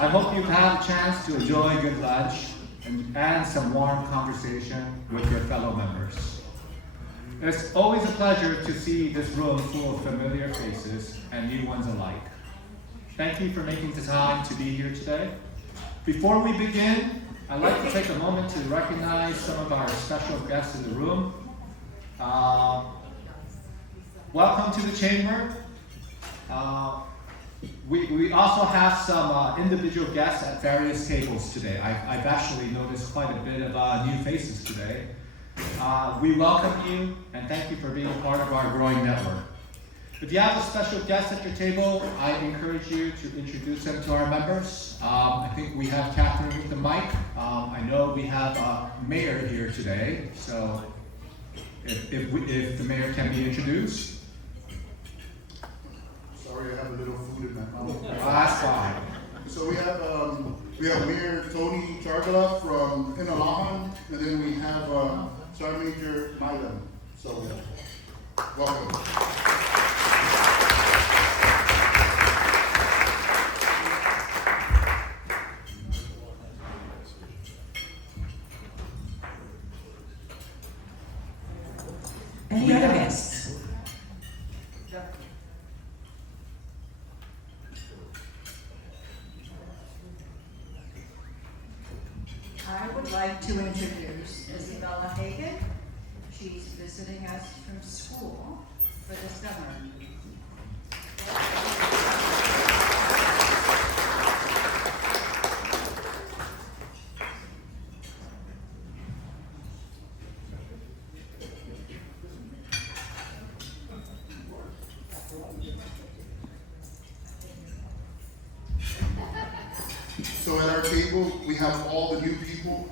I hope you've had a chance to enjoy a good lunch and some warm conversation with your fellow members. It's always a pleasure to see this room full of familiar faces and new ones alike. Thank you for making the time to be here today. Before we begin, I'd like to take a moment to recognize some of our special guests in the room. Welcome to the chamber. We also have some individual guests at various tables today. I've actually noticed quite a bit of new faces today. We welcome you and thank you for being part of our growing network. If you have a special guest at your table, I encourage you to introduce them to our members. I think we have Catherine with the mic. I know we have a mayor here today, so if the mayor can be introduced. Sorry, I have a little food in my mouth. That's fine. So we have Mayor Tony Chargala from Inalahan, and then we have Sergeant Major Milan. So welcome. Any other guests? I would like to introduce Isabella Hagan. She's visiting us from school for the summer. So at our table, we have all the new people.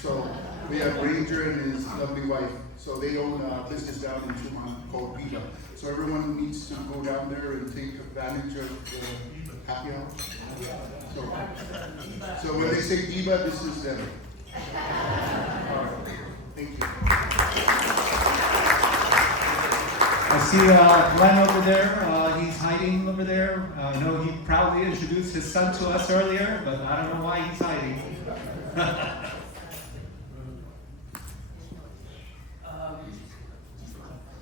So we have Ranger and his lovely wife. So they own a business down in Truman called Biba. So everyone needs to go down there and take advantage of the happy hour. So when they say Biba, this is them. All right. Thank you. I see Glenn over there. He's hiding over there. I know he proudly introduced his son to us earlier, but I don't know why he's hiding.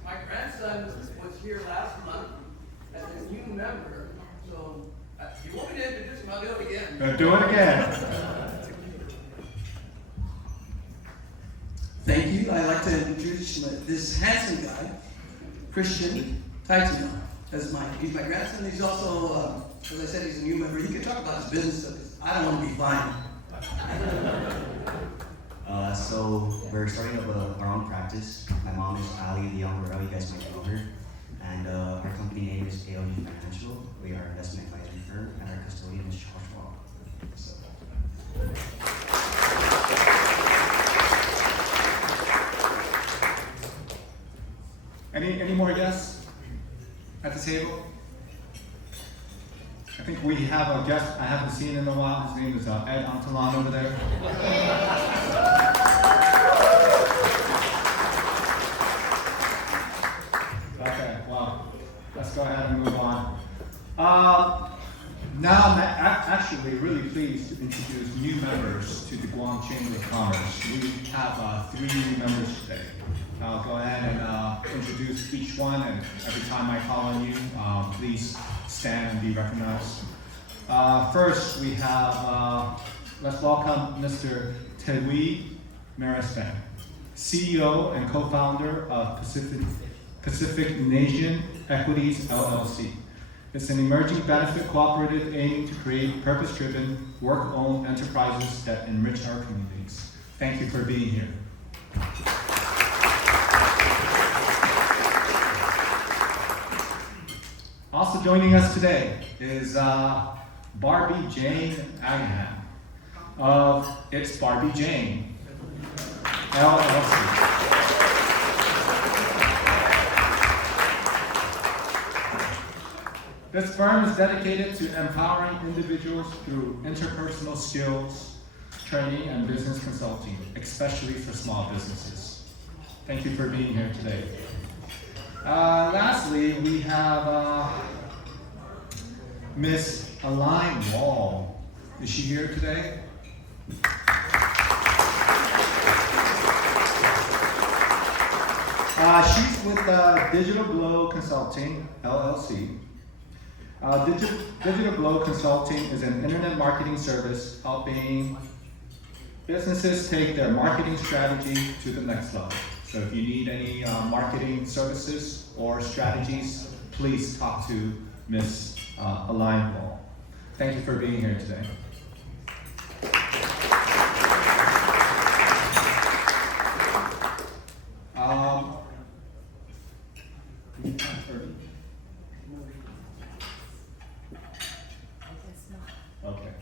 My grandson was here last month as a new member, so you want me to introduce him, I'll do it again. Do it again. Thank you. I'd like to introduce this handsome guy, Christian Titano. He's my grandson. He's also, as I said, he's a new member. He can talk about his business stuff. I don't want to be flying. So we're starting up our own practice. My mom is Ali, the younger girl, you guys might know her. And our company name is AOG Financial. We are an investment advisory firm, and our custodian is Charles Wall. So. Any more guests at the table? I think we have a guest I haven't seen in a while. His name is Ed Antalan over there. Okay, well, let's go ahead and move on. Now I'm actually really pleased to introduce new members to the Guam Chamber of Commerce. We have 3 new members today. I'll go ahead and introduce each one, and every time I call on you, please stand and be recognized. First, we have, let's welcome Mr. Tedwi Maristan, CEO and co-founder of Pacific Nation Equities LLC. It's an emerging benefit cooperative aiming to create purpose-driven, work-owned enterprises that enrich our communities. Thank you for being here. Also joining us today is Barbie Jane Agahan of It's Barbie Jane LLC. This firm is dedicated to empowering individuals through interpersonal skills, training, and business consulting, especially for small businesses. Thank you for being here today. Lastly, we have Miss Aline Wall Is she here today? She's with Digital Glow Consulting, LLC. Digital Glow Consulting is an internet marketing service helping businesses take their marketing strategy to the next level. So if you need any marketing services or strategies, please talk to Ms. Elaine Wall. Thank you for being here today. Okay.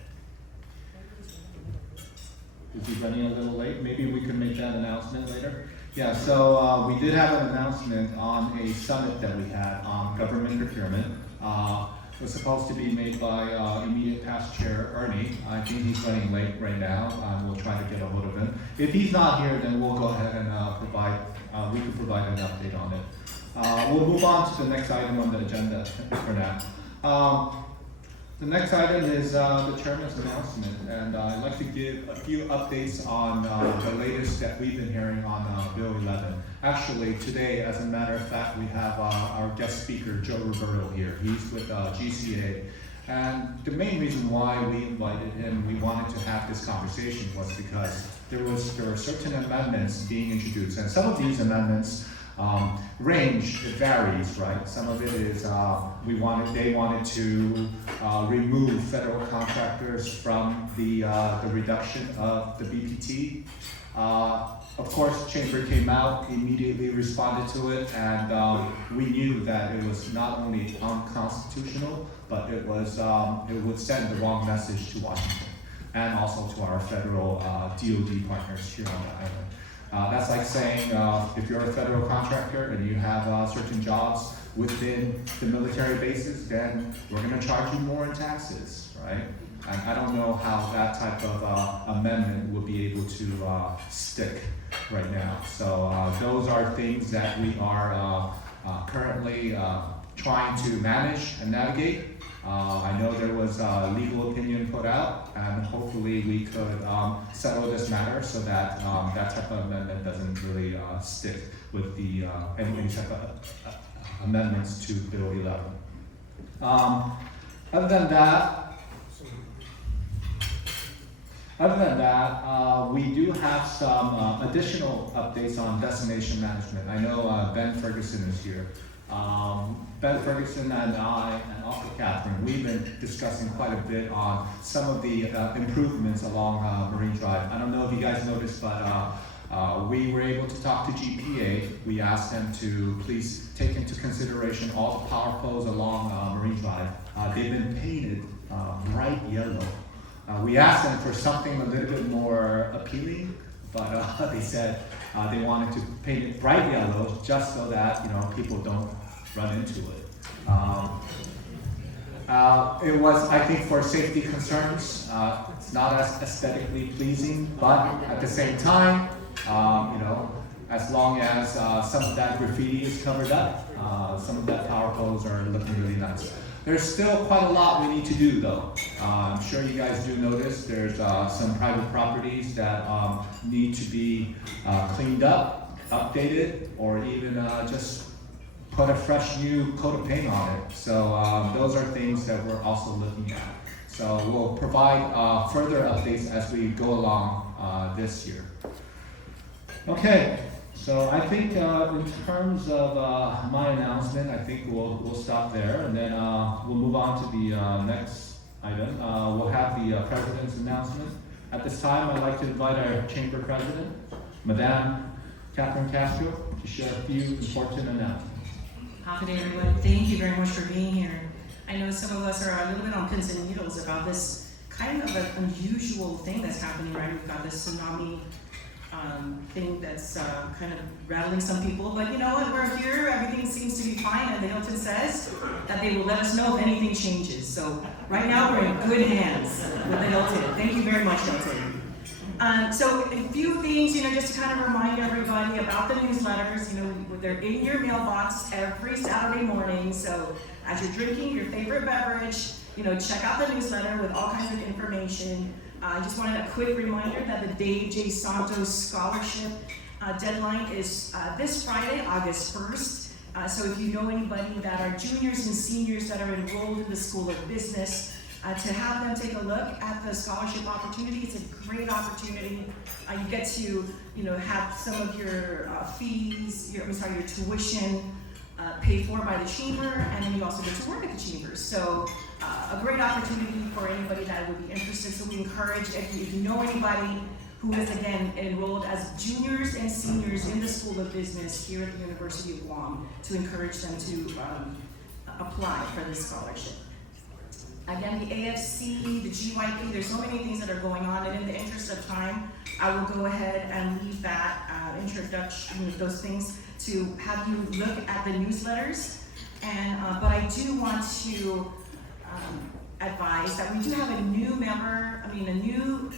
Is he running a little late? Maybe we can make that announcement later. Yeah, so we did have an announcement on a summit that we had on government procurement. It was supposed to be made by immediate past chair Ernie. I think he's running late right now. We'll try to get a hold of him. If he's not here, then we'll go ahead and we can provide an update on it. We'll move on to the next item on the agenda for now. The next item is the chairman's announcement, and I'd like to give a few updates on the latest that we've been hearing on Bill 11. Actually, today, as a matter of fact, we have our guest speaker, Joe Roberto, here. He's with GCA, and the main reason why we invited him, we wanted to have this conversation was because there were certain amendments being introduced, and some of these amendments range, it varies, right? Some of it is they wanted to remove federal contractors from the reduction of the BPT. Of course, Chamber came out, immediately responded to it, and we knew that it was not only unconstitutional, but it would send the wrong message to Washington and also to our federal DoD partners here on the island. That's like saying if you're a federal contractor and you have certain jobs within the military bases, then we're going to charge you more in taxes, right? And I don't know how that type of amendment will be able to stick right now. So those are things that we are currently trying to manage and navigate. I know there was a legal opinion put out, and hopefully we could settle this matter so that that type of amendment doesn't really stick with the any type of amendments to Bill 11. Other than that, we do have some additional updates on destination management. I know Ben Ferguson is here. Ben Ferguson and I, and also Catherine, we've been discussing quite a bit on some of the improvements along Marine Drive. I don't know if you guys noticed, but we were able to talk to GPA. We asked them to please take into consideration all the power poles along Marine Drive. They've been painted bright yellow. We asked them for something a little bit more appealing, but they said they wanted to paint it bright yellow just so that people don't run into it. It was, I think, for safety concerns. It's not as aesthetically pleasing, but at the same time, as long as some of that graffiti is covered up, some of that power poles are looking really nice. There's still quite a lot we need to do, though. I'm sure you guys do notice there's some private properties that need to be cleaned up, updated, or even just put a fresh new coat of paint on it. So those are things that we're also looking at. So we'll provide further updates as we go along this year. Okay. So I think in terms of my announcement, I think we'll stop there, and then we'll move on to the next item. We'll have the president's announcement. At this time, I'd like to invite our chamber president, Madame Catherine Castro, to share a few important announcements. Good day, everyone. Thank you very much for being here. I know some of us are a little bit on pins and needles about this kind of an unusual thing that's happening, right? We've got this tsunami thing that's kind of rattling some people, but you know what, we're here, everything seems to be fine, and the Hilton says that they will let us know if anything changes. So right now we're in good hands with the Hilton. Thank you very much, Hilton. So a few things, just to kind of remind everybody about the newsletters. They're in your mailbox every Saturday morning, so as you're drinking your favorite beverage, check out the newsletter with all kinds of information. I just wanted a quick reminder that the Dave J. Santos Scholarship deadline is this Friday, August 1st. So if you know anybody that are juniors and seniors that are enrolled in the School of Business, to have them take a look at the scholarship opportunity. It's a great opportunity. You get to, have some of your fees, your tuition paid for by the chamber, and then you also get to work at the chamber. So a great opportunity for anybody that would be interested. So we encourage, if you know anybody who is, again, enrolled as juniors and seniors in the School of Business here at the University of Guam, to encourage them to apply for this scholarship. Again, the AFC, the GYP, there's so many things that are going on, and in the interest of time, I will go ahead and leave that introduction, those things, to have you look at the newsletters. And but I do want to advise that we do have a new member, a new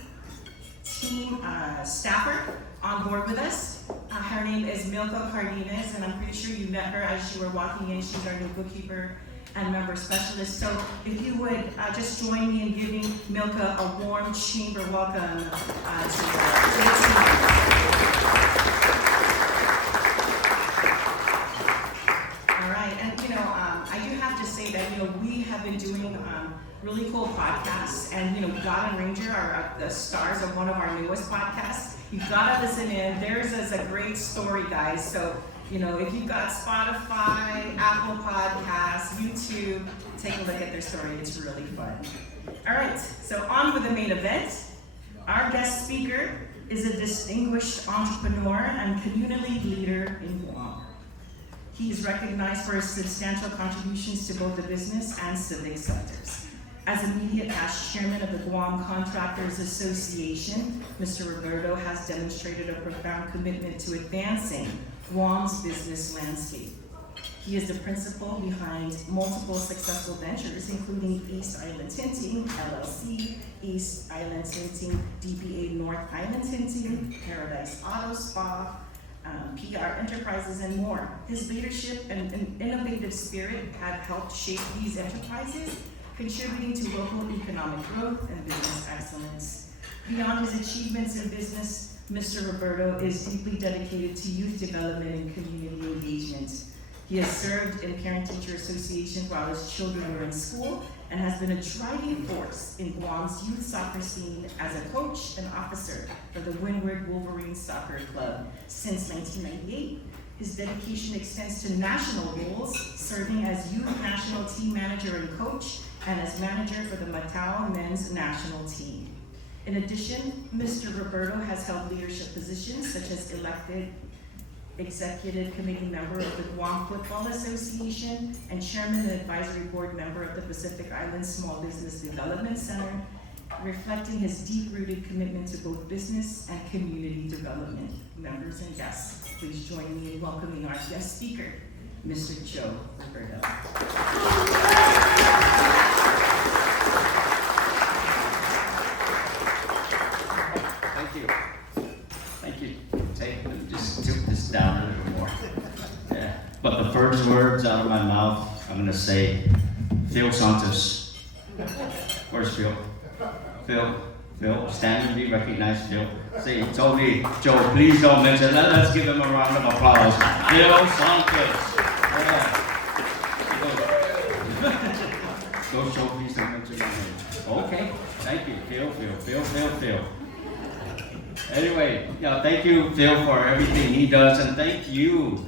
team staffer on board with us. Her name is Milka Cardenas, and I'm pretty sure you met her as you were walking in. She's our new bookkeeper and member specialist. So if you would just join me in giving Milka a warm chamber welcome to the team. All right, and I do have to say that we have been doing really cool podcasts, and God and Ranger are the stars of one of our newest podcasts. You've got to listen in. Theirs is a great story, guys. So if you've got Spotify, Apple Podcasts, YouTube, take a look at their story. It's really fun. All right, so on with the main event. Our guest speaker is a distinguished entrepreneur and community leader in Guam. He is recognized for his substantial contributions to both the business and civic sectors. As immediate past chairman of the Guam Contractors Association, Mr. Roberto has demonstrated a profound commitment to advancing Guam's business landscape. He is the principal behind multiple successful ventures, including East Island Tinting, LLC, East Island Tinting, DBA North Island Tinting, Paradise Auto Spa, PR Enterprises, and more. His leadership and innovative spirit have helped shape these enterprises, contributing to local economic growth and business excellence. Beyond his achievements in business, Mr. Roberto is deeply dedicated to youth development and community engagement. He has served in parent-teacher associations while his children were in school, and has been a driving force in Guam's youth soccer scene as a coach and officer for the Windward Wolverines Soccer Club since 1998. His dedication extends to national roles, serving as youth national team manager and coach, and as manager for the Macau men's national team. In addition, Mr. Roberto has held leadership positions such as elected executive committee member of the Guam Football Association and chairman and advisory board member of the Pacific Islands Small Business Development Center, reflecting his deep-rooted commitment to both business and community development. Members and guests, please join me in welcoming our guest speaker, Mr. Joe Roberto. Thank you. Just tilt this down a little more. Yeah. But the first words out of my mouth, I'm going to say, Phil Santos. Where's Phil? Phil, stand and be recognized, Phil. See, he told me, Joe, please don't mention that. Let's give him a round of applause. Phil Santos. Yeah. Go, Joe, please don't mention my name. Okay, thank you, Phil. Anyway, thank you, Phil, for everything he does, and thank you,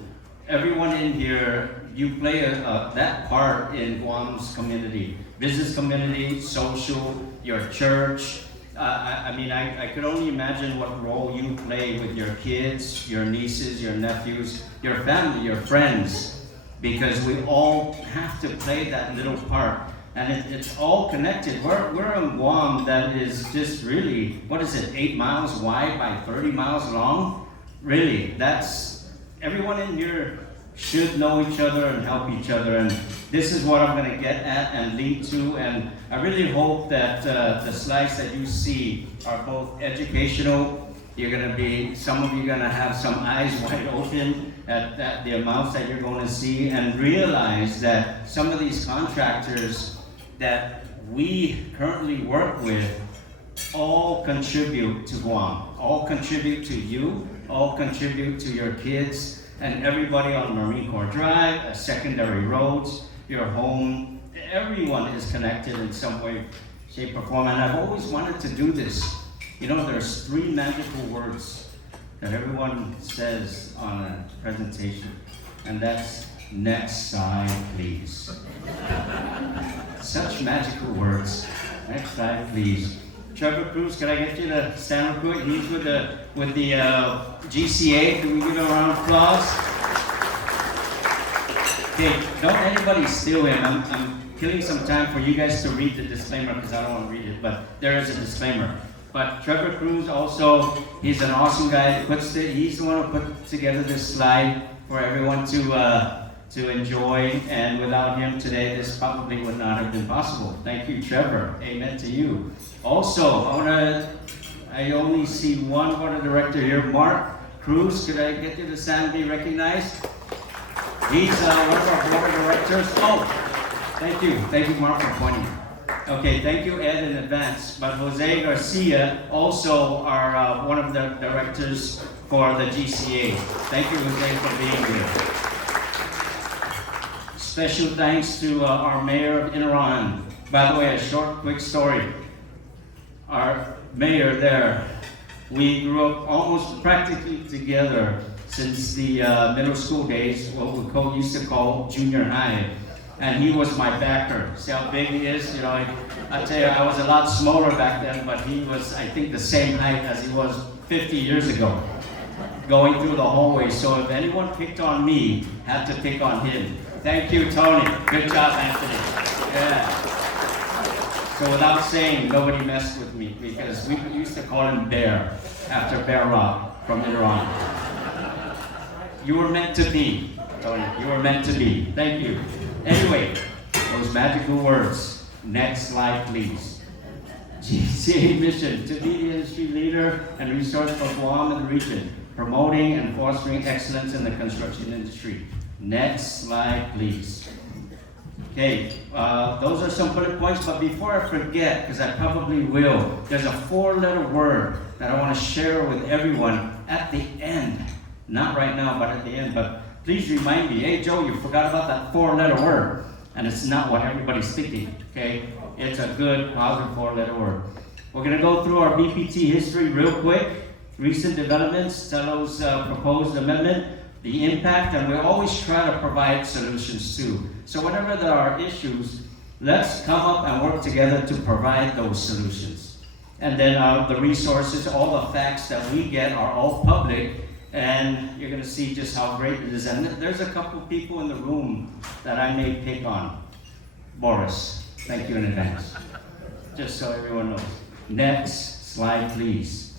everyone in here. You play that part in Guam's community, business community, social, your church. I could only imagine what role you play with your kids, your nieces, your nephews, your family, your friends, because we all have to play that little part. And it's all connected. We're in Guam that is just really, 8 miles wide by 30 miles long? Really, everyone in here should know each other and help each other. And this is what I'm going to get at and lead to. And I really hope that the slides that you see are both educational. Some of you are going to have some eyes wide open at the amounts that you're going to see, and realize that some of these contractors that we currently work with all contribute to Guam, all contribute to you, all contribute to your kids, and everybody on Marine Corps Drive, secondary roads, your home. Everyone is connected in some way, shape, or form, and I've always wanted to do this. You know, there's 3 magical words that everyone says on a presentation, and that's next slide, please. Such magical words. Next slide, please. Trevor Cruz, can I get you to stand real quick? He's with the GCA. Can we give him a round of applause? Okay, don't anybody steal him. I'm killing some time for you guys to read the disclaimer because I don't want to read it, but there is a disclaimer. But Trevor Cruz also, he's an awesome guy. He's the one who put together this slide for everyone to enjoy, and without him today, this probably would not have been possible. Thank you, Trevor. Amen to you. Also, I only see one board of director here, Mark Cruz. Could I get you to stand and be recognized? He's one of our board of directors. Oh, thank you, Mark, for pointing. Okay, thank you, Ed, in advance. But Jose Garcia also are one of the directors for the GCA. Thank you, Jose, for being here. Special thanks to our mayor of Inaran. By the way, a short, quick story. Our mayor there, we grew up almost practically together since the middle school days, what we used to call junior high. And he was my backer. See how big he is? You know, I tell you, I was a lot smaller back then, but he was, I think, the same height as he was 50 years ago, going through the hallway. So if anyone picked on me, had to pick on him. Thank you, Tony. Good job, Anthony. Yeah. So without saying, nobody messed with me because we used to call him Bear after Bear Rock from Iran. You were meant to be, Tony. You were meant to be. Thank you. Anyway, those magical words. Next slide, please. GCA mission to be the industry leader and resource for Guam and the region, promoting and fostering excellence in the construction industry. Next slide, please. Okay, those are some bullet points, but before I forget, because I probably will, there's a 4-letter word that I want to share with everyone at the end. Not right now, but at the end. But please remind me, hey Joe, you forgot about that 4-letter word. And it's not what everybody's thinking, okay? It's a good, positive 4-letter word. We're going to go through our BPT history real quick. Recent developments, Tello's proposed amendment, the impact, and we always try to provide solutions too. So whenever there are issues, let's come up and work together to provide those solutions. And then the resources, all the facts that we get are all public, and you're going to see just how great it is. And there's a couple people in the room that I may pick on. Boris, thank you in advance. Just so everyone knows. Next slide, please.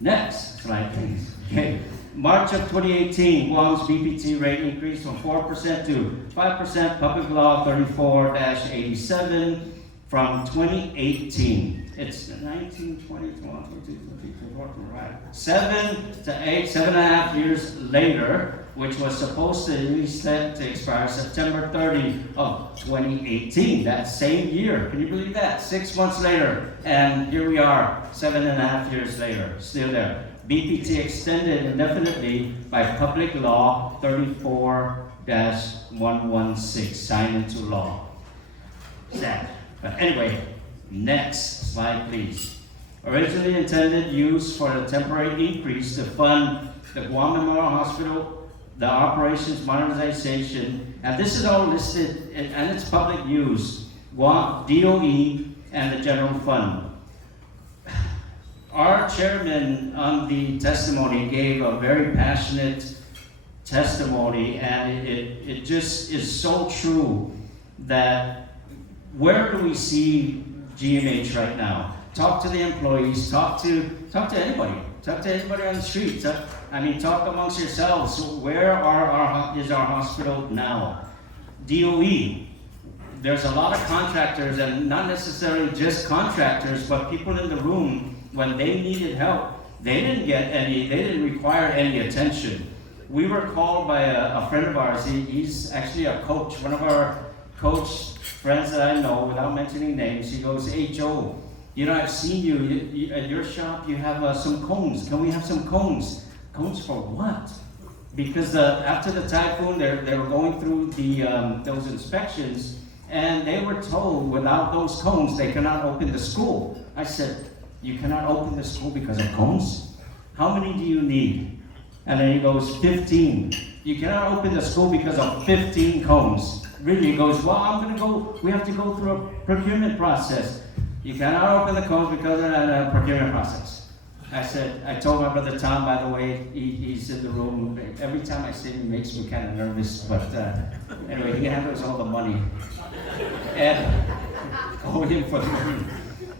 Next slide, please. Okay. March of 2018, Guam's BPT rate increased from 4% to 5%, Public Law 34-87 from 2018. It's 19, 20, 21, 22, 23, 24, right. 7.5 years later, which was supposed to be set to expire September 30 of 2018, that same year. Can you believe that? 6 months later, and here we are, 7.5 years later, still there. BPT extended indefinitely by Public Law 34-116, signed into law. Sad. But anyway, next slide, please. Originally intended use for the temporary increase to fund the Guam Memorial Hospital, the operations modernization, and this is all listed and it's public use, Guam, DOE, and the general fund. Our chairman on the testimony gave a very passionate testimony, and it just is so true that where do we see GMH right now? Talk to the employees, talk to anybody on the street. Talk amongst yourselves. Where is our hospital now? DOE. There's a lot of contractors, and not necessarily just contractors, but people in the room. When they needed help, they didn't require any attention. We were called by a friend of ours. He's actually a coach, one of our coach friends that I know, without mentioning names, he goes, "Hey Joe, you know, I've seen you at your shop, you have some cones. Can we have some cones?" Cones for what? Because after the typhoon, they were going through those inspections, and they were told without those cones, they cannot open the school. I said, "You cannot open the school because of cones? How many do you need?" And then he goes, 15. "You cannot open the school because of 15 cones." Really, he goes, "Well, we have to go through a procurement process." "You cannot open the cones because of the procurement process." I told my brother Tom, by the way, he's in the room. Every time I see him, he makes me kind of nervous, but anyway, he handles all the money. And call him for the money.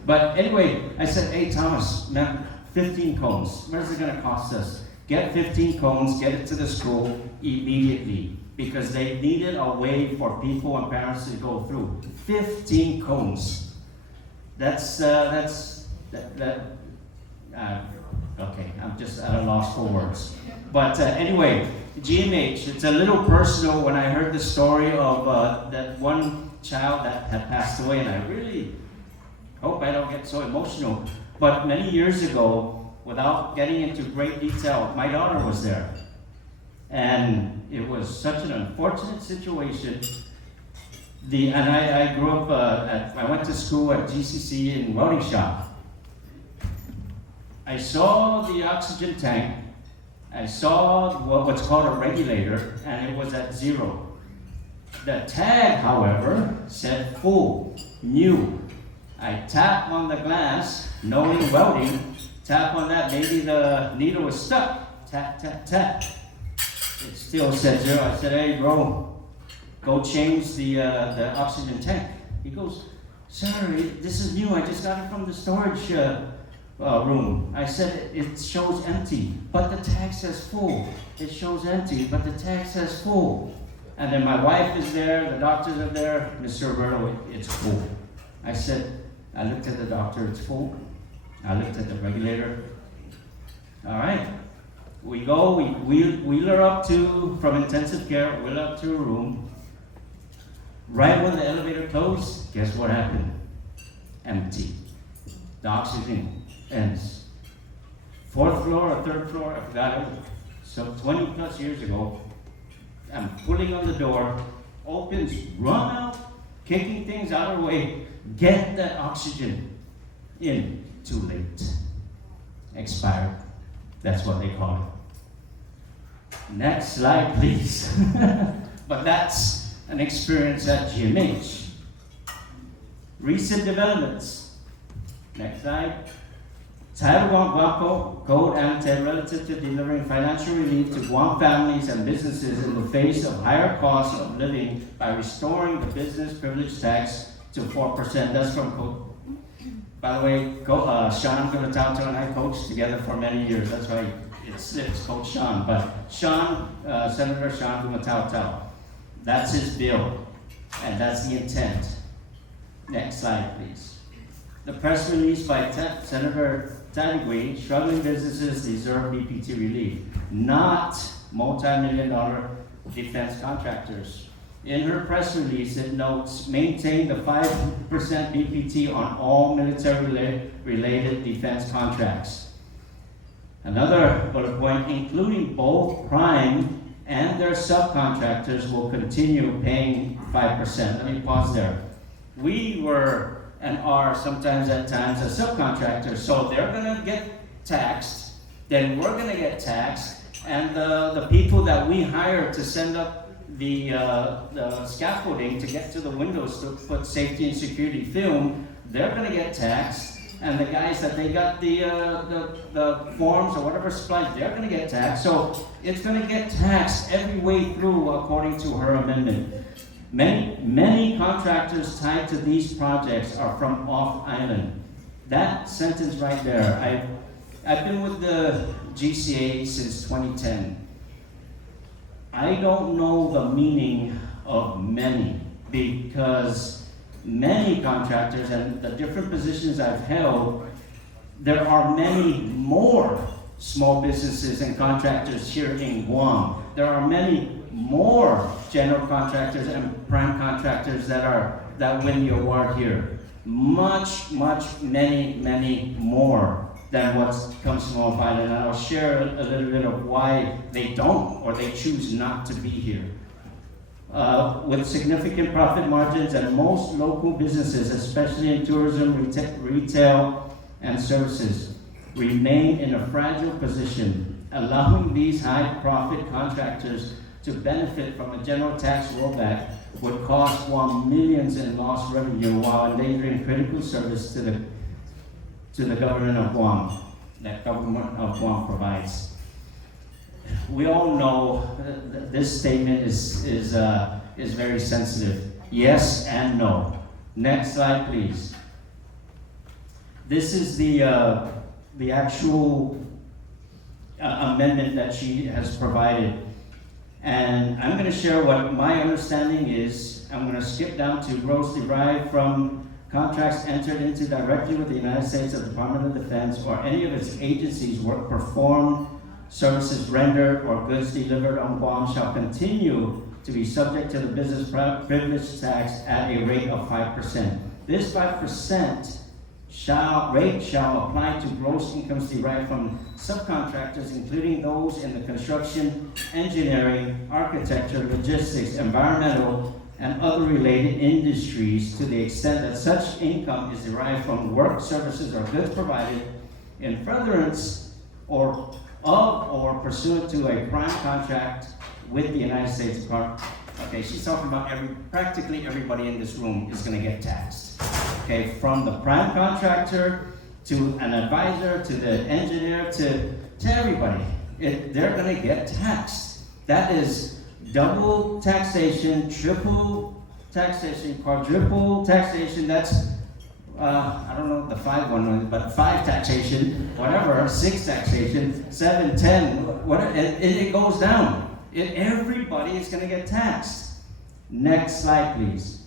But anyway, I said, "Hey Thomas, man, 15 cones, what is it gonna cost us? Get 15 cones, get it to the school immediately." Because they needed a way for people and parents to go through. 15 cones. Okay, I'm just at a loss for words. But anyway, GMH, it's a little personal when I heard the story of that one child that had passed away, and I really hope I don't get so emotional. But many years ago, without getting into great detail, my daughter was there. And it was such an unfortunate situation. I grew up, I went to school at GCC in welding shop. I saw the oxygen tank. I saw what's called a regulator, and it was at 0. The tag, however, said full, new. I tap on the glass, knowing welding, tap on that, maybe the needle was stuck. Tap, tap, tap. It still said 0. I said, "Hey bro, go change the oxygen tank." He goes, "Sir, this is new, I just got it from the storage room." I said, "It shows empty, but the tag says full." "It shows empty, but the tag says full." And then my wife is there, the doctors are there. "Mr. Roberto, it's full." I looked at the doctor, "It's full." I looked at the regulator. All right. We go, we wheel her up from intensive care, wheel up to a room. Right when the elevator closed, guess what happened? Empty. The oxygen ends. 4th floor or 3rd floor, I forgot it. So 20 plus years ago, I'm pulling on the door, opens, run out, kicking things out of the way, get that oxygen in. Too late. Expired. That's what they call it. Next slide, please. But that's an experience at GMH. Recent developments. Next slide. Title Guam Code annotated relative to delivering financial relief to Guam families and businesses in the face of higher costs of living by restoring the business privilege tax to 4%. That's from Code. By the way, Sean Gumatauto and I coached together for many years. That's why it slips, Coach Sean. But Senator Sean Gumatauto, that's his bill, and that's the intent. Next slide, please. The press release by Senator Tadigui, struggling businesses deserve BPT relief, not multi-million-dollar defense contractors. In her press release, it notes, maintain the 5% BPT on all military-related defense contracts. Another bullet point, including both prime and their subcontractors will continue paying 5%. Let me pause there. We were and are sometimes at times a subcontractor, so they're gonna get taxed, then we're gonna get taxed, and the people that we hire to send up the scaffolding to get to the windows to put safety and security film, they're gonna get taxed, and the guys that they got the forms or whatever supplies, they're gonna get taxed. So it's gonna get taxed every way through according to her amendment. Many contractors tied to these projects are from off-island. That sentence right there, I've been with the GCA since 2010. I don't know the meaning of many, because many contractors and the different positions I've held, there are many more small businesses and contractors here in Guam. There are many more general contractors and prime contractors that win the award here. Many more than what comes from Oak Island. And I'll share a little bit of why they don't or they choose not to be here. With significant profit margins, and most local businesses, especially in tourism, retail, and services, remain in a fragile position, allowing these high-profit contractors to benefit from a general tax rollback would cost Guam millions in lost revenue while endangering critical service to the government of Guam, that government of Guam provides. We all know this statement is very sensitive. Yes and no. Next slide, please. This is the actual amendment that she has provided. And I'm going to share what my understanding is. I'm going to skip down to gross derived from contracts entered into directly with the United States Department of Defense or any of its agencies, work performed, services rendered, or goods delivered on Guam shall continue to be subject to the business privilege tax at a rate of 5%. This 5% rate shall apply to gross incomes derived from subcontractors, including those in the construction, engineering, architecture, logistics, environmental, and other related industries, to the extent that such income is derived from work, services, or goods provided in furtherance or pursuant to a prime contract with the United States Department. Okay, she's talking about practically everybody in this room is going to get taxed. Okay, from the prime contractor to an advisor to the engineer to everybody, they're going to get taxed. That is double taxation, triple taxation, quadruple taxation. That's I don't know what the 5 one was, but 5 taxation, whatever, 6 taxation, 7, 10, whatever, and it goes down. Everybody is going to get taxed. Next slide, please.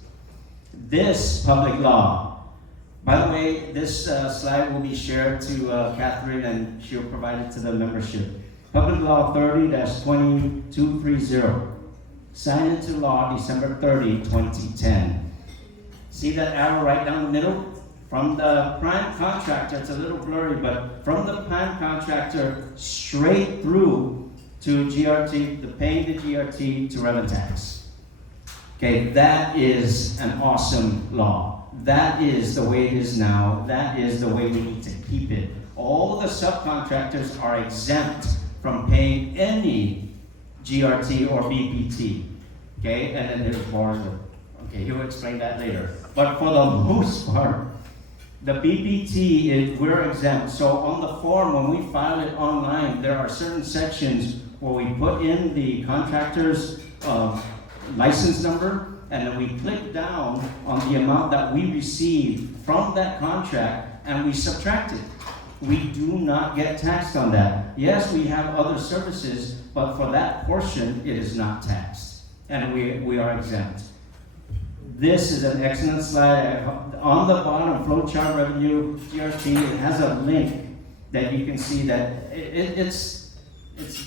This public law. By the way, this slide will be shared to Catherine, and she'll provide it to the membership. Public Law 30-2230. Signed into law December 30, 2010. See that arrow right down the middle? From the prime contractor, it's a little blurry, but from the prime contractor straight through to GRT, the paying the GRT to revenue tax. Okay, that is an awesome law. That is the way it is now. That is the way we need to keep it. All the subcontractors are exempt from paying any GRT or BPT. Okay, and then there's more. Okay, he'll explain that later. But for the most part, the BPT, we're exempt. So on the form, when we file it online, there are certain sections where we put in the contractor's license number, and then we click down on the amount that we receive from that contract, and we subtract it. We do not get taxed on that. Yes, we have other services, but for that portion, it is not taxed, and we are exempt. This is an excellent slide. On the bottom, flowchart revenue, GRT, it has a link that you can see that it's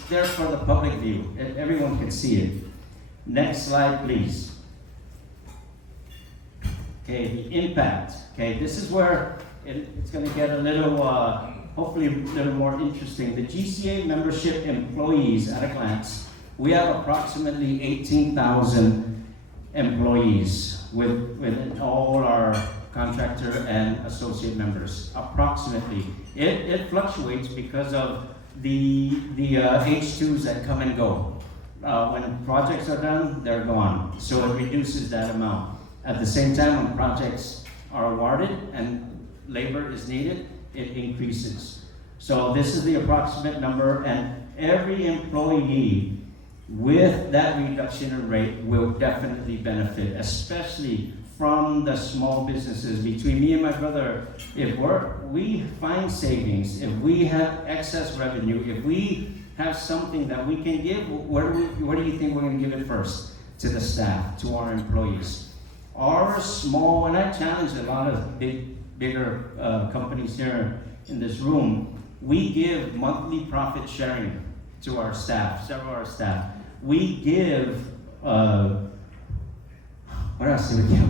there for the public view. Everyone can see it. Next slide, please. Okay, the impact. Okay, this is where it's going to get a little, hopefully a little more interesting. The GCA membership employees, at a glance, we have approximately 18,000 employees with all our contractor and associate members, approximately. It fluctuates because of the H2s that come and go. When projects are done, they're gone. So it reduces that amount. At the same time, when projects are awarded and labor is needed, it increases. So this is the approximate number, and every employee with that reduction in rate will definitely benefit, especially from the small businesses. Between me and my brother, if we find savings, if we have excess revenue, if we have something that we can give, where do you think we're going to give it first? To the staff, to our employees. Our small, and I challenge a lot of bigger companies here in this room, we give monthly profit sharing to our staff, several of our staff. We give, what else do we give?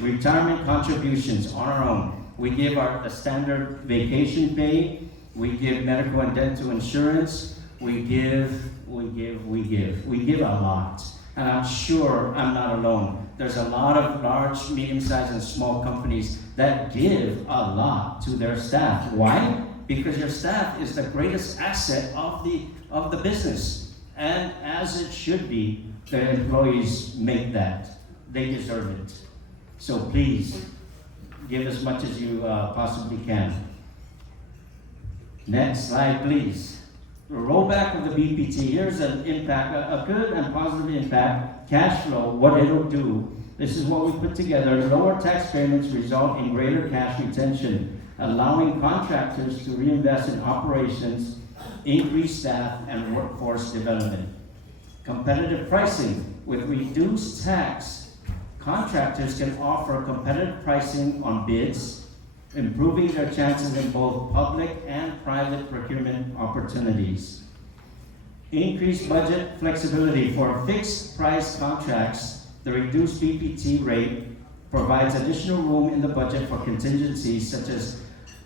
Retirement contributions on our own. We give the standard vacation pay. We give medical and dental insurance. We give a lot. And I'm sure I'm not alone. There's a lot of large, medium-sized, and small companies that give a lot to their staff. Why? Because your staff is the greatest asset of the business. And as it should be, the employees make that. They deserve it. So please, give as much as you possibly can. Next slide, please. The rollback of the BPT. Here's an impact, a good and positive impact. Cash flow, what it'll do. This is what we put together. Lower tax payments result in greater cash retention, allowing contractors to reinvest in operations, increase staff, and workforce development. Competitive pricing. With reduced tax, contractors can offer competitive pricing on bids, improving their chances in both public and private procurement opportunities. Increased budget flexibility for fixed price contracts. The reduced BPT rate provides additional room in the budget for contingencies such as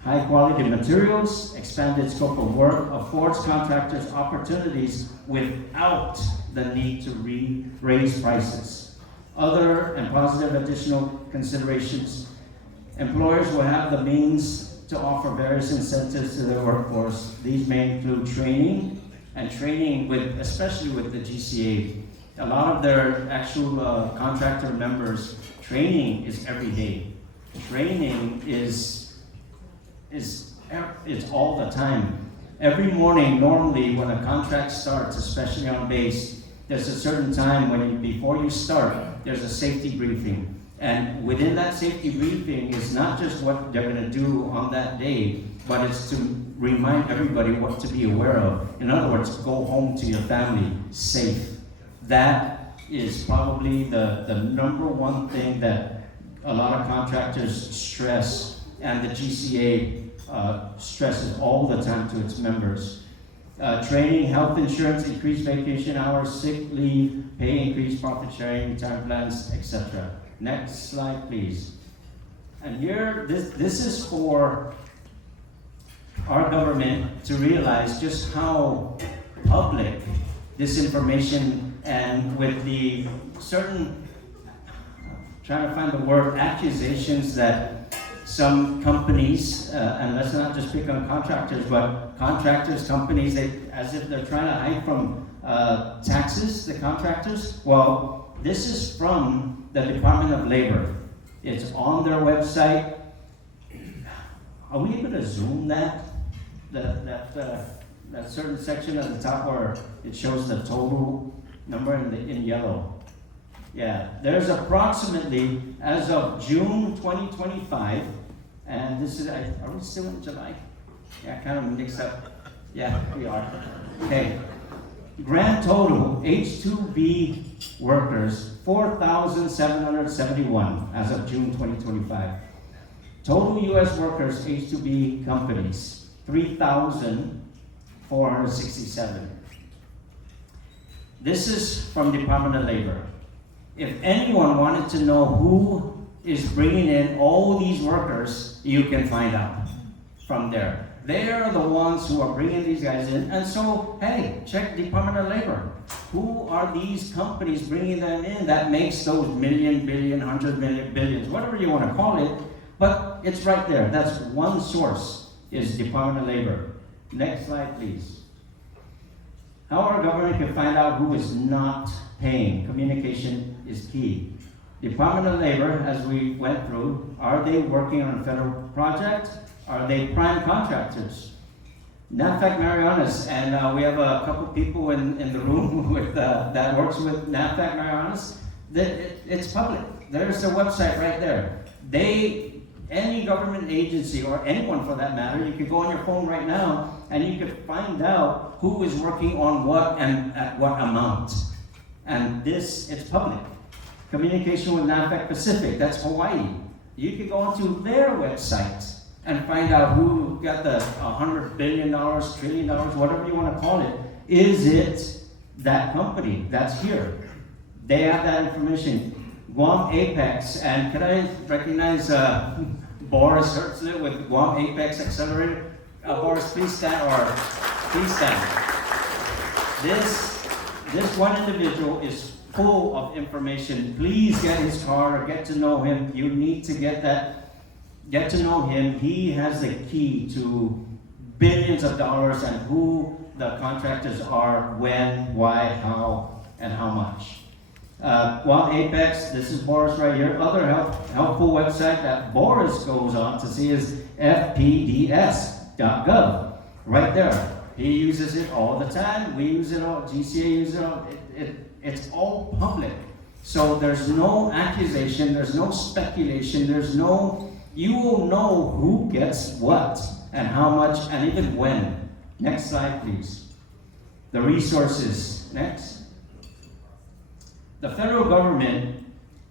high quality materials. Expanded scope of work affords contractors opportunities without the need to raise prices. Other and positive additional considerations. Employers will have the means to offer various incentives to their workforce. These may include training, and training especially with the GCA. A lot of their actual contractor members, training is every day. Training is all the time. Every morning, normally, when a contract starts, especially on base, there's a certain time before you start, there's a safety briefing. And within that safety briefing is not just what they're going to do on that day, but it's to remind everybody what to be aware of. In other words, go home to your family safe. That is probably the number one thing that a lot of contractors stress, and the GCA stresses all the time to its members. Training, health insurance, increased vacation hours, sick leave, pay increase, profit sharing, retirement plans, etc. Next slide, please. And here, this is for our government to realize just how public this information, and with the certain, trying to find the word, accusations that some companies, and let's not just pick on contractors, but contractors, companies, as if they're trying to hide from taxes, the contractors. Well, this is from the Department of Labor. It's on their website. Are we able to zoom that? That certain section at the top where it shows the total number in yellow. Yeah, there's approximately, as of June 2025, and this is, are we still in July? Yeah, kind of mixed up. Yeah, we are. Okay. Grand total H-2B workers, 4,771 as of June 2025. Total U.S. workers, H-2B companies, 3,467. This is from Department of Labor. If anyone wanted to know who is bringing in all these workers, you can find out from there. They are the ones who are bringing these guys in. And so, hey, check Department of Labor. Who are these companies bringing them in that makes those million, billion, 100 million, billions, whatever you want to call it. But it's right there. That's one source, is Department of Labor. Next slide, please. How our government can find out who is not paying. Communication is key. Department of Labor, as we went through, are they working on a federal project? Are they prime contractors? NAFAC Marianas, and we have a couple people in the room with, that works with NAFAC Marianas. It's public. There's their website right there. Any government agency, or anyone for that matter, you can go on your phone right now and you can find out who is working on what and at what amount. And it's public. Communication with NAFAC Pacific, that's Hawaii. You can go onto their website and find out who got the $100 billion, $1 trillion, whatever you want to call it. Is it that company that's here. They have that information. Guam Apex, and could I recognize Boris Hertzler with Guam Apex Accelerator? Boris, please stand, or please stand. This one individual is full of information. Please get his card or get to know him. You need to get to know him. He has the key to billions of dollars and who the contractors are, when, why, how, and how much. Guam Apex, this is Boris right here. Other helpful website that Boris goes on to see is fpds.gov, right there. He uses it all the time. We use it all. GCA uses it all. It's all public. So there's no accusation. There's no speculation. You will know who gets what and how much and even when. Next slide, please. The resources. Next. The federal government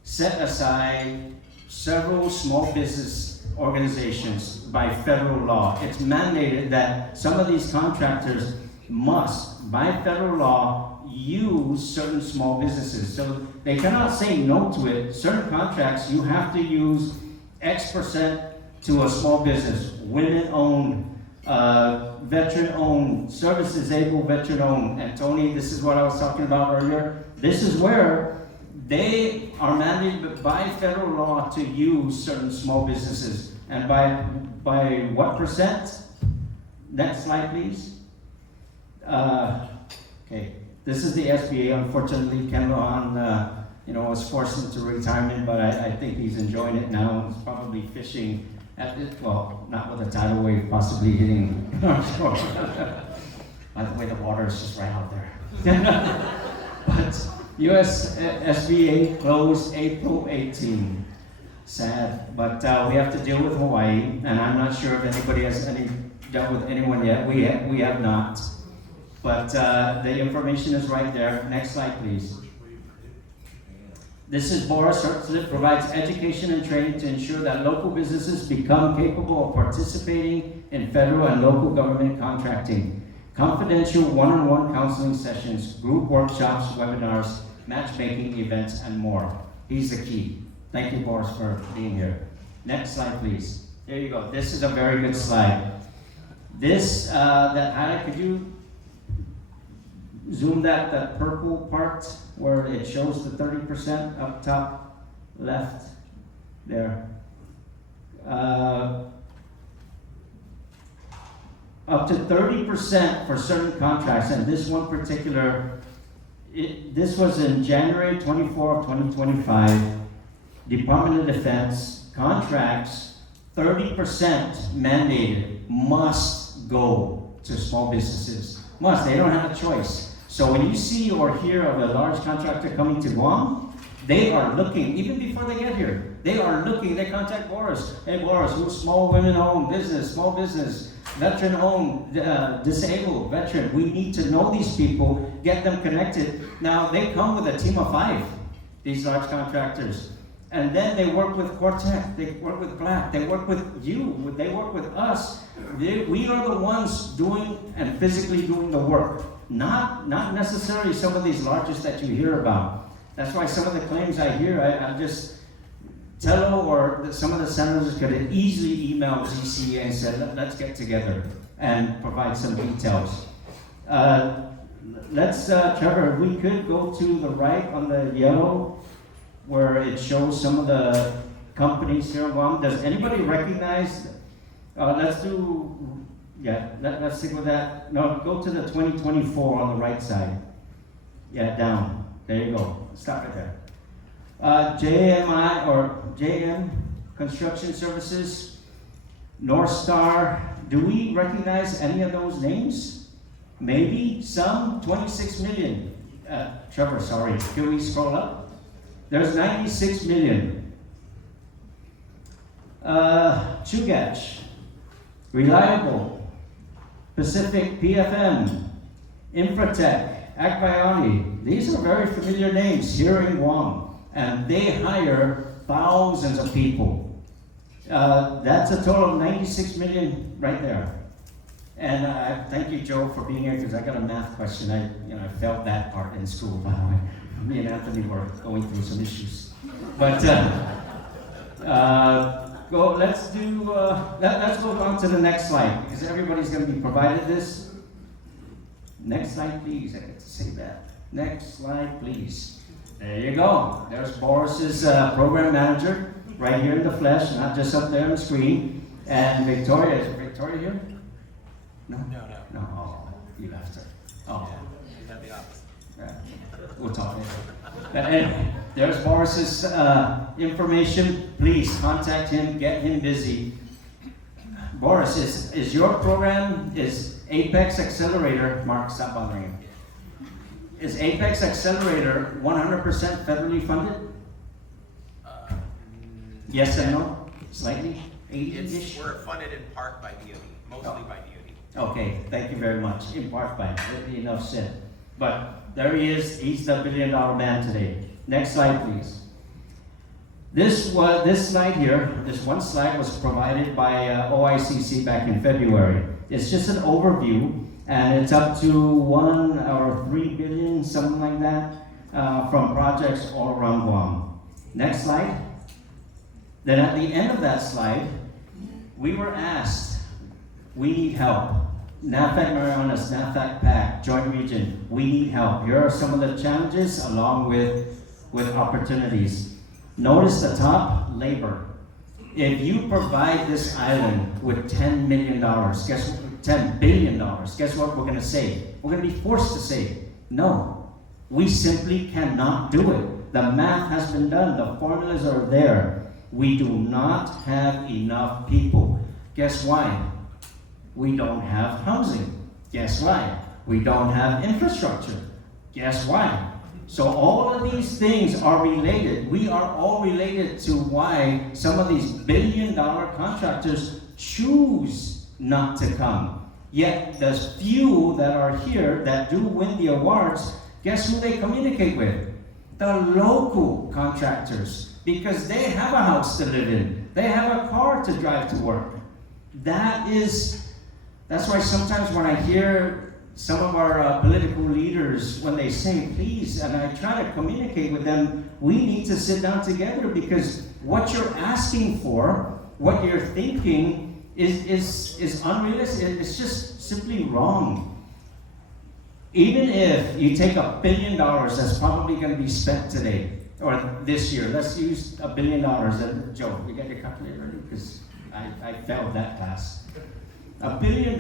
set aside several small business organizations by federal law. It's mandated that some of these contractors must, by federal law, use certain small businesses. So they cannot say no to it. Certain contracts, you have to use X% to a small business, women-owned, veteran-owned, service-disabled veteran-owned. And Tony, this is what I was talking about earlier. This is where they are mandated by federal law to use certain small businesses. And by what percent? Next slide, please. Okay, this is the SBA. Unfortunately, Ken Lohan, was forced into retirement, but I think he's enjoying it now. He's probably fishing at this, well, not with a tidal wave possibly hitting our shore. By the way, the water is just right out there. But US SBA closed April 18. Sad, but we have to deal with Hawaii, and I'm not sure if anybody has dealt with anyone yet. We have not. But the information is right there. Next slide, please. This is Boris Hertzler, provides education and training to ensure that local businesses become capable of participating in federal and local government contracting. Confidential one-on-one counseling sessions, group workshops, webinars, matchmaking events, and more. He's the key. Thank you, Boris, for being here. Next slide, please. There you go. This is a very good slide. This, that highlight, could you zoom that purple part where it shows the 30% up top left there. Up to 30% for certain contracts, and this one particular, this was in January 24 of 2025. Department of Defense contracts, 30% mandated, must go to small businesses. Must, they don't have a choice. So when you see or hear of a large contractor coming to Guam, they are looking, even before they get here, they contact Boris. Hey Boris, we're small women-owned business, small business, veteran-owned, disabled veteran. We need to know these people, get them connected. Now, they come with a team of 5, these large contractors. And then they work with Quartet, they work with Black, they work with you, they work with us. We are the ones doing and physically doing the work. Not necessarily some of these largest that you hear about. That's why some of the claims I hear, I just tell or some of the senators could easily email GCA and said, let's get together and provide some details. Trevor, if we could go to the right on the yellow, where it shows some of the companies here in Guam. Does anybody recognize, let's stick with that. No, go to the 2024 on the right side. Yeah, down. There you go. Stop it there. JMI or JM Construction Services, North Star. Do we recognize any of those names? Maybe some. 26 million. Trevor, sorry. Can we scroll up? There's 96 million. Chugach, Reliable, Pacific PFM, Infratech, Akbayani. These are very familiar names here in Guam, and they hire thousands of people. That's a total of 96 million right there. And thank you, Joe, for being here, because I got a math question. I failed that part in school, by the way. Me and Anthony were going through some issues. But let's go on to the next slide, because everybody's going to be provided this. Next slide, please. I get to say that. Next slide, please. There you go. There's Boris's program manager, right here in the flesh, not just up there on the screen. And Victoria, is Victoria here? No? No, oh, you left her. Oh. She's at the office. Yeah. We'll talk later. And there's Boris's information. Please contact him, get him busy. Boris, is your program, is Apex Accelerator, Mark, stop bothering him. Is Apex Accelerator 100% federally funded? Yes and no? Slightly? 80-ish? We're funded in part by DOD, mostly by DOD. Okay, thank you very much. In part by, enough said. But there he is. He's the billion-dollar man today. Next slide, please. This slide here, this one slide was provided by OICC back in February. It's just an overview, and it's up to 1 or 3 billion, something like that, from projects all around Guam. Next slide. Then at the end of that slide, we were asked, we need help. NAFAC Marianas, NAFAC PAC, Joint Region, we need help. Here are some of the challenges along with opportunities. Notice the top, labor. If you provide this island with $10 million, guess what? $10 billion, guess what we're gonna say? We're gonna be forced to say, no, we simply cannot do it. The math has been done, the formulas are there. We do not have enough people. Guess why? We don't have housing. Guess why? We don't have infrastructure. Guess why? So all of these things are related. We are all related to why some of these billion-dollar contractors choose not to come. Yet there's few that are here that do win the awards. Guess who they communicate with? The local contractors. Because they have a house to live in. They have a car to drive to work. That's why sometimes when I hear some of our political leaders, when they say, please, and I try to communicate with them, we need to sit down together, because what you're asking for, what you're thinking is unrealistic. It's just simply wrong. Even if you take $1 billion that's probably going to be spent today, or this year, let's use $1 billion. Joe, you got your calculator ready? Because I failed that class. $1 billion,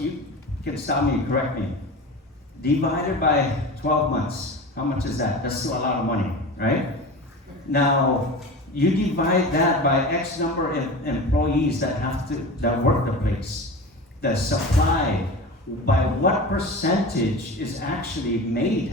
you can stop me and correct me, divided by 12 months. How much is that? That's still a lot of money, right? Now, you divide that by X number of employees that work the place. The supply, by what percentage is actually made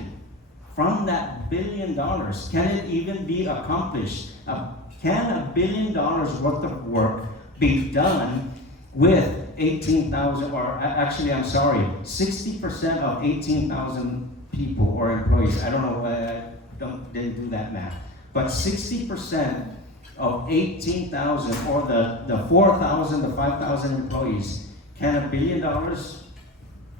from that $1 billion? Can it even be accomplished? Can $1 billion worth of work be done with 18,000, or actually, I'm sorry, 60% of 18,000 people or employees? I don't know, didn't do that math. But 60% of 18,000, or the 4,000, the 5,000 employees, can $1 billion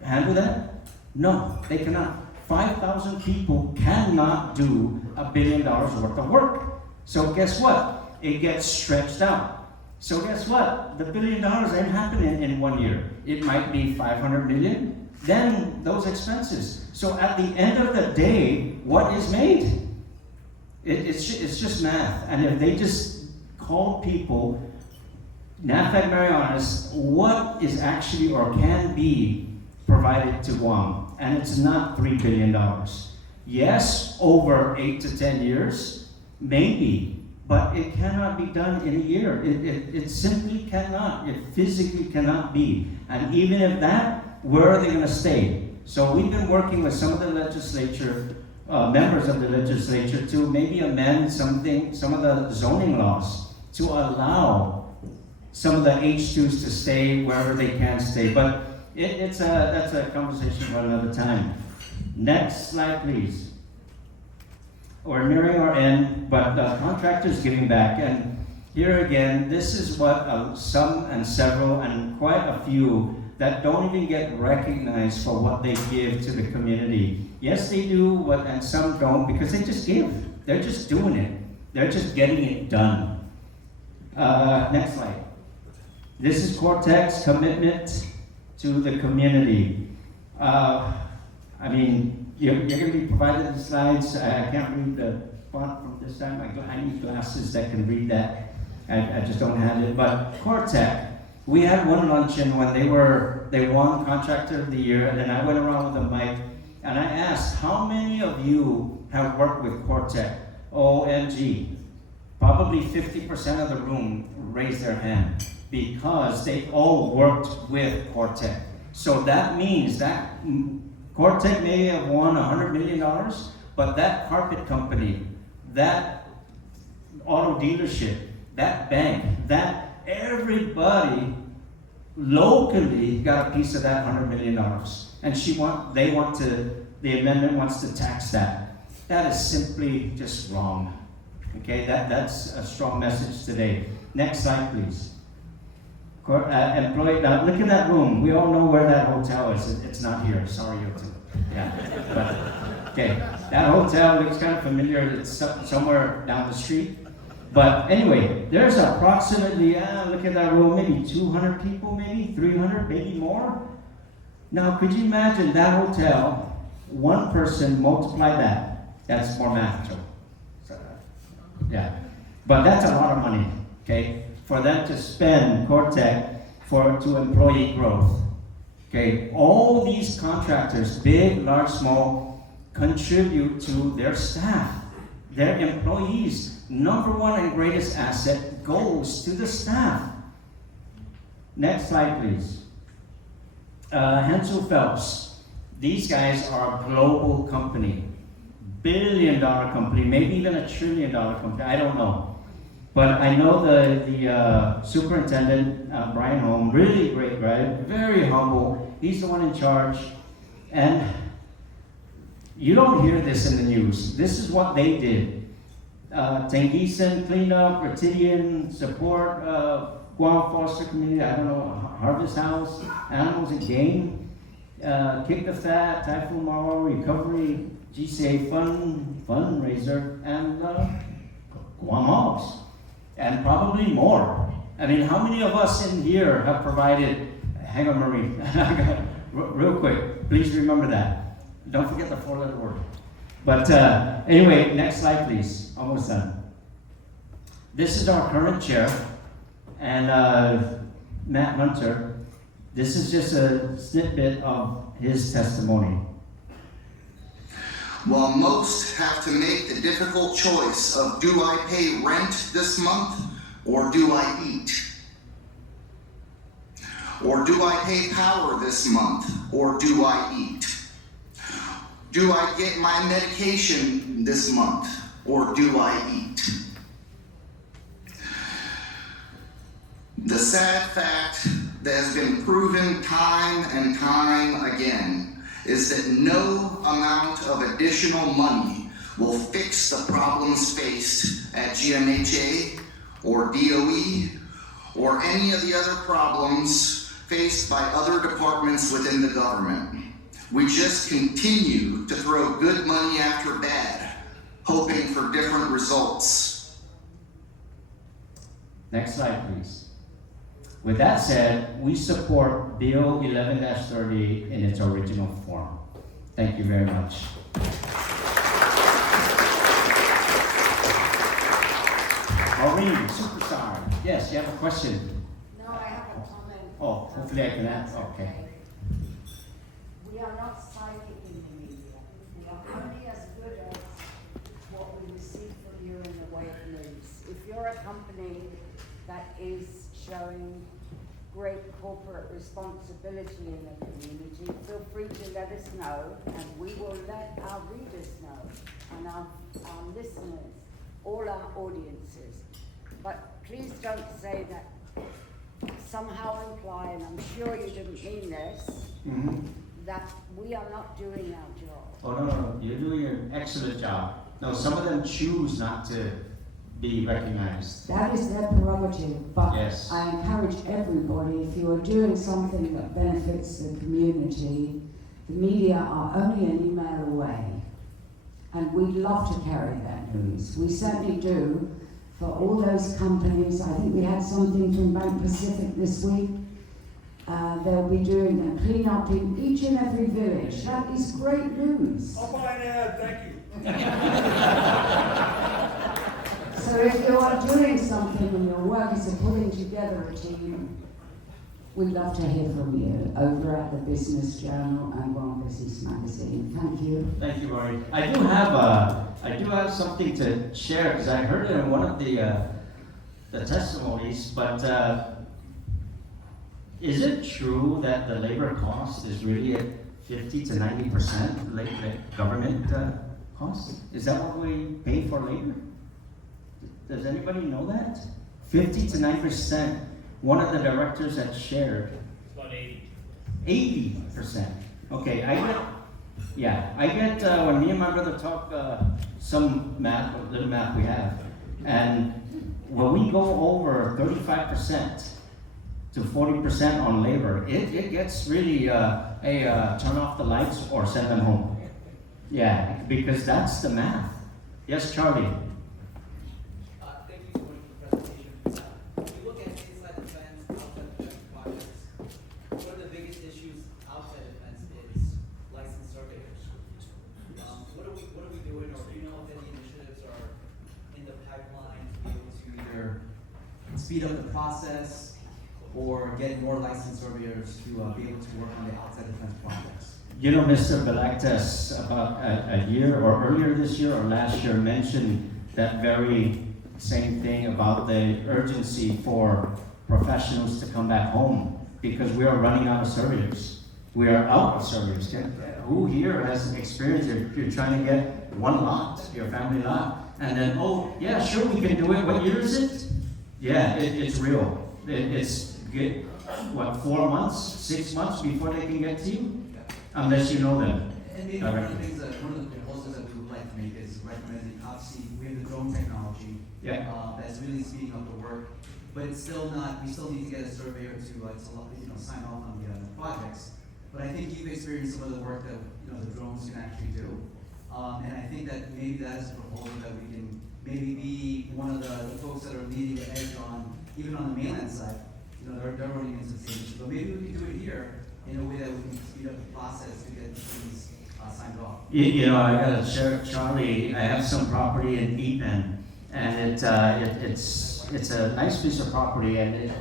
handle that? No, they cannot. 5,000 people cannot do $1 billion worth of work. So guess what? It gets stretched out. So guess what? The $1 billion ain't happening in 1 year. It might be 500 million, then those expenses. So at the end of the day, what is made? It's just math. And if they just call people, NAFAC Marianas, what is actually or can be provided to Guam? And it's not $3 billion. Yes, over 8 to 10 years, maybe, but it cannot be done in a year. It simply cannot. It physically cannot be. And even if that, where are they going to stay? So we've been working with some of the legislature, members of the legislature, to maybe amend some of the zoning laws to allow some of the H2s to stay wherever they can stay. But that's a conversation for another time. Next slide, please. We're nearing our end, but contractors giving back. And here again, this is what some and several and quite a few that don't even get recognized for what they give to the community. Yes, they do, and some don't because they just give. They're just doing it. They're just getting it done. Next slide. This is Cortec's commitment to the community. I mean, you're going to be provided the slides. I can't read the font from this time. I need glasses that can read that. I just don't have it. But Cortec, we had one luncheon when they won Contractor of the Year, and then I went around with a mic and I asked, how many of you have worked with Cortec? OMG. Probably 50% of the room raised their hand because they all worked with Cortec. So that means that Cortec may have won $100 million, but that carpet company, that auto dealership, that bank, that everybody locally got a piece of that $100 million. And the amendment wants to tax that. That is simply just wrong. Okay, that's a strong message today. Next slide, please. Employee, now look at that room. We all know where that hotel is. It's not here. Sorry, Hilton. Yeah, but okay. That hotel looks kind of familiar. It's somewhere down the street. But anyway, there's approximately, look at that room, maybe 200 people, maybe 300, maybe more. Now, could you imagine that hotel, one person multiply that? That's more math, Joe. Yeah, but that's a lot of money, okay, for them to spend Cortec to employee growth. Okay, all these contractors, big, large, small, contribute to their staff, their employees. Number one and greatest asset goes to the staff. Next slide, please. Hensel Phelps. These guys are a global company. Billion-dollar company, maybe even $1 trillion company, I don't know. But I know the superintendent, Brian Holm, really great guy, very humble. He's the one in charge. And you don't hear this in the news. This is what they did. Tengisan, cleanup, Retidian, support, Guam Foster Community, I don't know, Harvest House, Animals and Game, Kick the Fat, Typhoon Maro, Recovery, GCA fundraiser, and Guam Hogs, and probably more. I mean, how many of us in here have provided, hang on Marie, real quick, please remember that. Don't forget the 4-letter word. But anyway, next slide please, almost done. This is our current chair, and Matt Hunter. This is just a snippet of his testimony. While most have to make the difficult choice of, do I pay rent this month or do I eat? Or do I pay power this month or do I eat? Do I get my medication this month or do I eat? The sad fact that has been proven time and time again is that no amount of additional money will fix the problems faced at GMHA or DOE or any of the other problems faced by other departments within the government. We just continue to throw good money after bad, hoping for different results. Next slide, please. With that said, we support Bill 11-30 in its original form. Thank you very much. Maureen, superstar. Yes, you have a question? No, I have a comment. Oh, hopefully I can answer. Okay. We are not psychic in the media. We are only as good as what we receive from you in the way of news. If you're a company that is showing great corporate responsibility in the community, feel free to let us know, and we will let our readers know, and our listeners, all our audiences. But please don't say that, somehow imply, and I'm sure you didn't mean this, that we are not doing our job. Oh, no, you're doing an excellent job. No, some of them choose not to be recognized. That is their prerogative, but Yes. I encourage everybody, if you are doing something that benefits the community, the media are only an email away. And we'd love to carry that news. We certainly do for all those companies. I think we had something from Bank Pacific this week. They'll be doing a clean up in each and every village. That is great news. I'll buy an ad, thank you. So if you are doing something and your workers are putting together a team, we'd love to hear from you over at the Business Journal and Guam Business Magazine. Thank you. Thank you, Maureen. I do have something to share because I heard it in one of the testimonies. But is it true that the labor cost is really at 50 to 90% government cost? Is that what we pay for labor? Does anybody know that? 50 to 90%. One of the directors that shared. It's about 80. 80%. Okay, I get when me and my brother talk some math, a little math we have, and when we go over 35% to 40% on labor, it gets really, turn off the lights or send them home. Yeah, because that's the math. Yes, Charlie? Thank you so much for the presentation. When you look at inside the fence, outside the fence projects, one of the biggest issues outside the fence is licensed surveyors. What are we doing, or do you know if any initiatives are in the pipeline to be able to either speed up the process or get more licensed surveyors to be able to work on the outside the fence projects? You know, Mr. Belactas, about a year or earlier this year or last year mentioned that very same thing about the urgency for professionals to come back home because we are running out of surveyors. We are out of surveyors. Who here has experience if you're trying to get one lot, your family lot, and then, oh, yeah, sure, we can do it. What year is it? Yeah, it's real. It's good. What, 4 months, 6 months before they can get to you? Unless you know them. And maybe one of the things that, one of the proposals that we would like to make is recommending, obviously, we have the drone technology. Yeah. That's really speeding up the work, but it's still not, we still need to get a surveyor to, sign off on the projects. But I think you've experienced some of the work that, the drones can actually do. And I think that maybe that is a proposal that we can maybe be one of the folks that are leading the edge on, even on the mainland side. They're running into the same issue, but maybe we can do it here in a way that we can speed up the process to get things signed off. I gotta share, Charlie, I have some property in Eaton, and it's a nice piece of property, and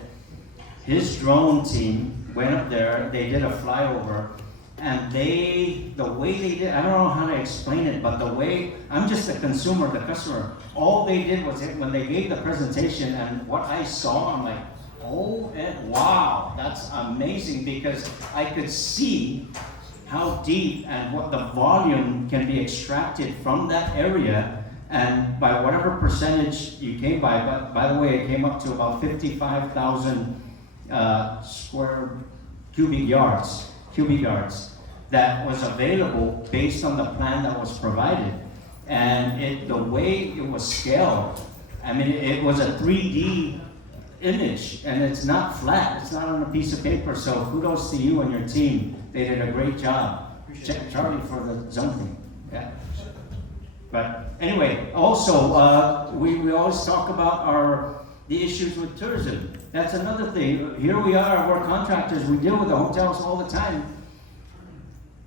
his drone team went up there, they did a flyover, and the way they did, I don't know how to explain it, but the way, I'm just the consumer, the customer, all they did was, when they gave the presentation, and what I saw, I'm like, oh, and wow, that's amazing, because I could see how deep and what the volume can be extracted from that area, and by whatever percentage you came by the way, it came up to about 55,000 square cubic yards that was available based on the plan that was provided. And the way it was scaled, I mean, it was a 3D image, and it's not flat, it's not on a piece of paper, so kudos to you and your team. They did a great job. Check Charlie for the zone thing. Yeah. But anyway, also, we always talk about the issues with tourism. That's another thing. Here we are, we're contractors, we deal with the hotels all the time.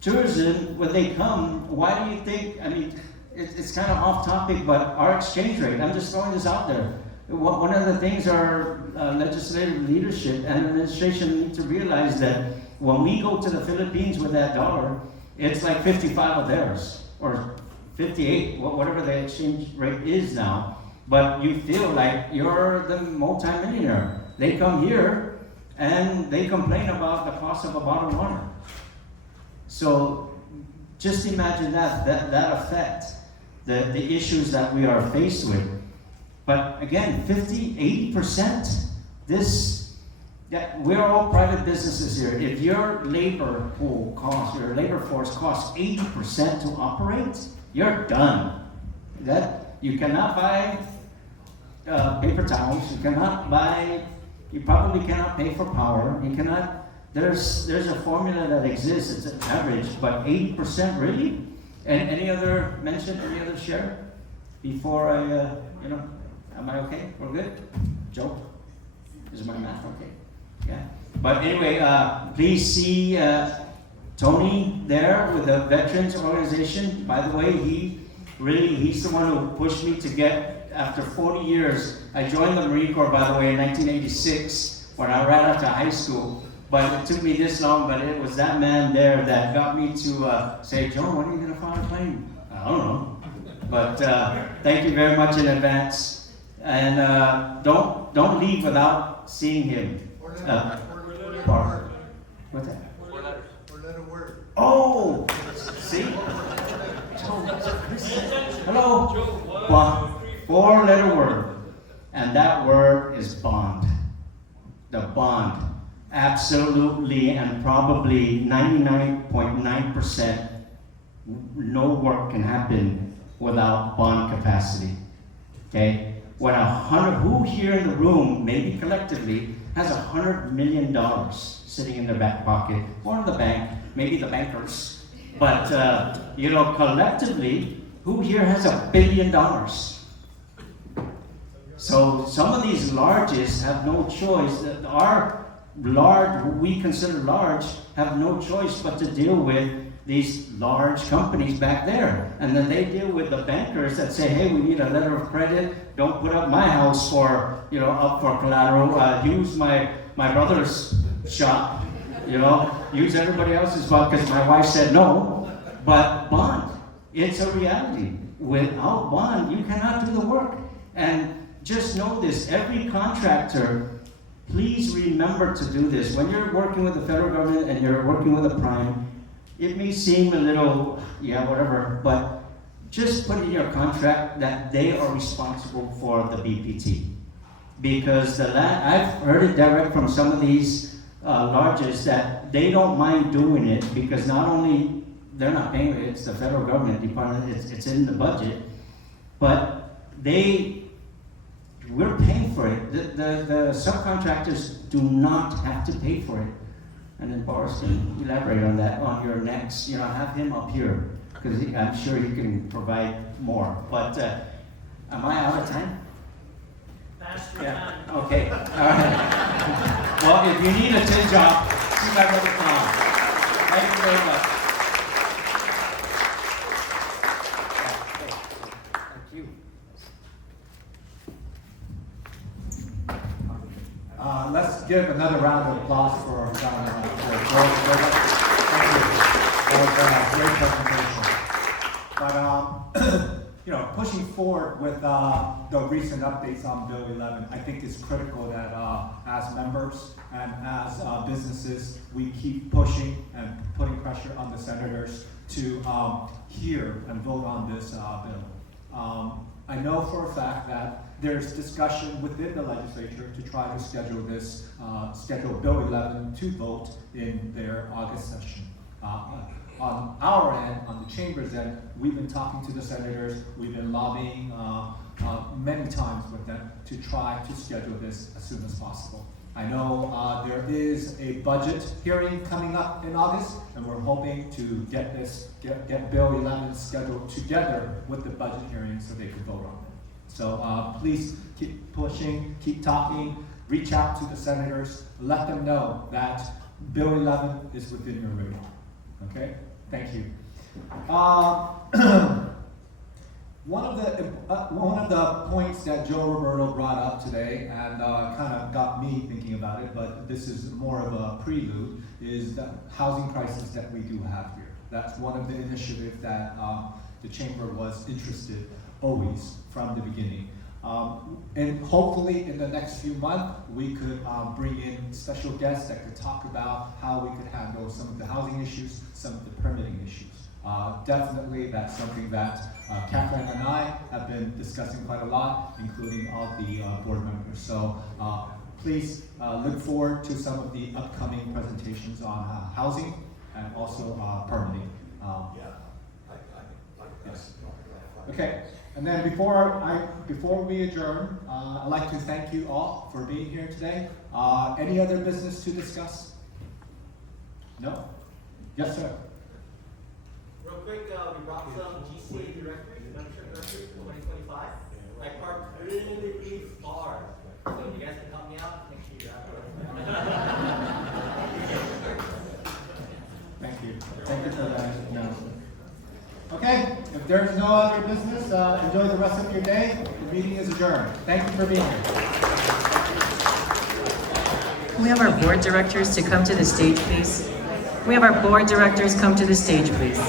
Tourism, when they come, why do you think, I mean, it's kind of off topic, but our exchange rate, I'm just throwing this out there. One of the things our legislative leadership and administration need to realize that when we go to the Philippines with that dollar, it's like 55 of theirs, or 58, whatever the exchange rate is now. But you feel like you're the multimillionaire. They come here and they complain about the cost of a bottle of water. So just imagine that effect, the issues that we are faced with. But again, 50, 80%, we're all private businesses here. If your labor pool costs, your labor force costs 80% to operate, you're done. That you cannot buy paper towels. You cannot buy. You probably cannot pay for power. You cannot. There's a formula that exists. It's an average, but 80% really. And any other mention? Any other share? Before I, am I okay? We're good. Joe, is my math okay? Yeah. But anyway, please see Tony there with the Veterans Organization. By the way, he's the one who pushed me to get, after 40 years, I joined the Marine Corps, by the way, in 1986, when I ran out to high school. But it took me this long, but it was that man there that got me to say, Joe, when are you going to fly a plane? I don't know. But thank you very much in advance. And don't leave without seeing him. What's that? Four-letter word. Oh! See? Hello? Four-letter word. And that word is bond. The bond. Absolutely and probably 99.9% no work can happen without bond capacity. Okay? When who here in the room, maybe collectively, has $100 million sitting in their back pocket or in the bank, maybe the bankers, but collectively, who here has $1 billion? So some of these larges have no choice. Our large, who we consider large, have no choice but to deal with these large companies back there. And then they deal with the bankers that say, hey, we need a letter of credit. Don't put up my house for, up for collateral. Use my brother's shop, use everybody else's spot because my wife said no. But bond, it's a reality. Without bond, you cannot do the work. And just know this, every contractor, please remember to do this. When you're working with the federal government and you're working with a prime, it may seem a little, whatever, but just put in your contract that they are responsible for the BPT. Because I've heard it direct from some of these larges that they don't mind doing it because not only they're not paying it, it's the federal government department, it's in the budget, but we're paying for it. The subcontractors do not have to pay for it. And then Boris can elaborate on that on your next, have him up here, because I'm sure he can provide more. But am I out of time? Past your time. Okay, all right. Well, if you need a tin job, see my brother Tom. Thank you very much. Thank you. Let's give another round of applause for John. Thank you. That was a great presentation. But pushing forward with the recent updates on Bill 11, I think it's critical that as members and as businesses, we keep pushing and putting pressure on the senators to hear and vote on this bill. I know for a fact that there's discussion within the legislature to try to schedule Bill 11 to vote in their August session. On our end, on the chamber's end, we've been talking to the senators, we've been lobbying many times with them to try to schedule this as soon as possible. I know there is a budget hearing coming up in August, and we're hoping to get Bill 11 scheduled together with the budget hearing so they can vote on it. So please keep pushing, keep talking, reach out to the senators, let them know that Bill 11 is within your radar. Okay? Thank you. One of the points that Joe Roberto brought up today, and kind of got me thinking about it, but this is more of a prelude, is the housing crisis that we do have here. That's one of the initiatives that the chamber was interested always from the beginning. And hopefully in the next few months, we could bring in special guests that could talk about how we could handle some of the housing issues, some of the permitting issues. Definitely that's something that Kathleen and I have been discussing quite a lot, including all the board members. So please look forward to some of the upcoming presentations on housing and also permitting. Yes. Okay. And then before we adjourn, I'd like to thank you all for being here today. Any other business to discuss? No? Yes, sir. Real quick, we brought some GCA directories, membership directories for 2025. I parked really far, so if you guys can help me out, make sure you grab it. Thank you. Thank you for that announcement. Okay, if there's no other business, enjoy the rest of your day. The meeting is adjourned. Thank you for being here. We have our board directors to come to the stage, please. We have our board directors come to the stage, please.